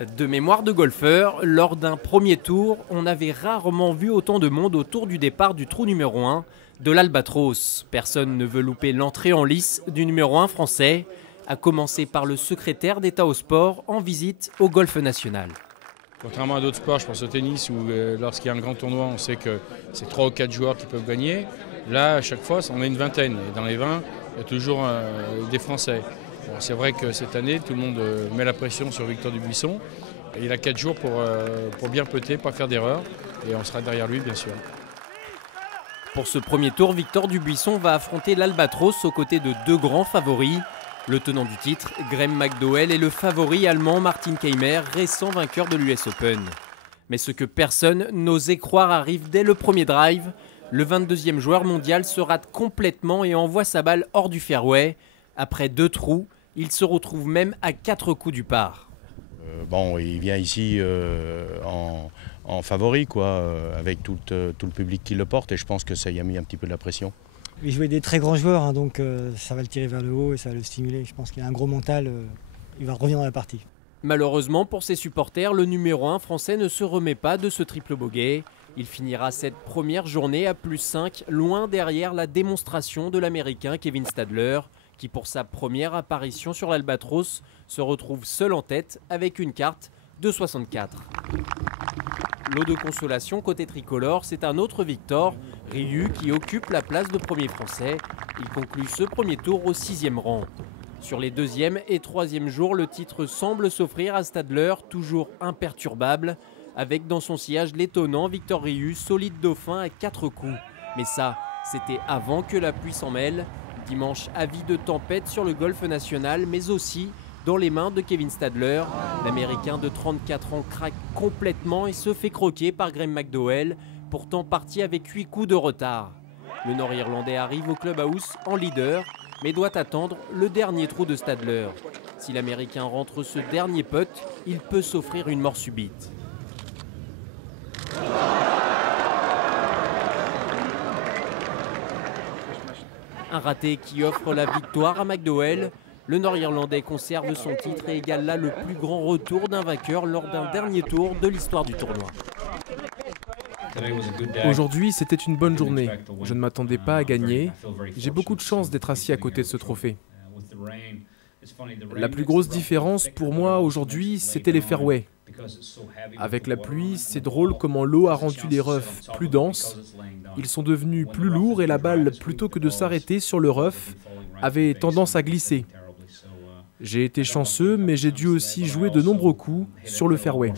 De mémoire de golfeur, lors d'un premier tour, on avait rarement vu autant de monde autour du départ du trou numéro 1 de l'Albatros. Personne ne veut louper l'entrée en lice du numéro 1 français, à commencer par le secrétaire d'État au sport en visite au golf national. Contrairement à d'autres sports, je pense au tennis où lorsqu'il y a un grand tournoi, on sait que c'est 3 ou 4 joueurs qui peuvent gagner. Là, à chaque fois, on est une vingtaine. Et dans les 20, il y a toujours des Français. Bon, c'est vrai que cette année, tout le monde met la pression sur Victor Dubuisson. Et il a 4 jours pour bien putter, pas faire d'erreur. Et on sera derrière lui, bien sûr. Pour ce premier tour, Victor Dubuisson va affronter l'Albatros aux côtés de 2 grands favoris. Le tenant du titre, Graeme McDowell, et le favori allemand Martin Kaymer, récent vainqueur de l'US Open. Mais ce que personne n'osait croire arrive dès le premier drive. Le 22e joueur mondial se rate complètement et envoie sa balle hors du fairway. Après 2 trous, il se retrouve même à 4 coups du par. Il vient ici en favori, avec tout le public qui le porte, et je pense que ça y a mis un petit peu de la pression. Il jouait des très grands joueurs, donc ça va le tirer vers le haut et ça va le stimuler. Je pense qu'il a un gros mental, il va revenir dans la partie. Malheureusement pour ses supporters, le numéro 1 français ne se remet pas de ce triple bogey. Il finira cette première journée à +5, loin derrière la démonstration de l'Américain Kevin Stadler, qui pour sa première apparition sur l'Albatros se retrouve seul en tête avec une carte de 64. Lot de consolation côté tricolore, c'est un autre Victor, Ryu, qui occupe la place de premier français. Il conclut ce premier tour au 6e rang. Sur les 2e et 3e jours, le titre semble s'offrir à Stadler, toujours imperturbable, avec dans son sillage l'étonnant Victor Ryu, solide dauphin à 4 coups. Mais ça, c'était avant que la pluie s'en mêle. Dimanche, avis de tempête sur le golf national, mais aussi dans les mains de Kevin Stadler. L'Américain de 34 ans craque complètement et se fait croquer par Graeme McDowell, pourtant parti avec 8 coups de retard. Le Nord-Irlandais arrive au clubhouse en leader, mais doit attendre le dernier trou de Stadler. Si l'Américain rentre ce dernier putt, il peut s'offrir une mort subite. Un raté qui offre la victoire à McDowell. Le Nord-Irlandais conserve son titre et égale là le plus grand retour d'un vainqueur lors d'un dernier tour de l'histoire du tournoi. Aujourd'hui, c'était une bonne journée. Je ne m'attendais pas à gagner. J'ai beaucoup de chance d'être assis à côté de ce trophée. La plus grosse différence pour moi aujourd'hui, c'était les fairways. Avec la pluie, c'est drôle comment l'eau a rendu les roughs plus denses. Ils sont devenus plus lourds et la balle, plutôt que de s'arrêter sur le rough, avait tendance à glisser. J'ai été chanceux, mais j'ai dû aussi jouer de nombreux coups sur le fairway.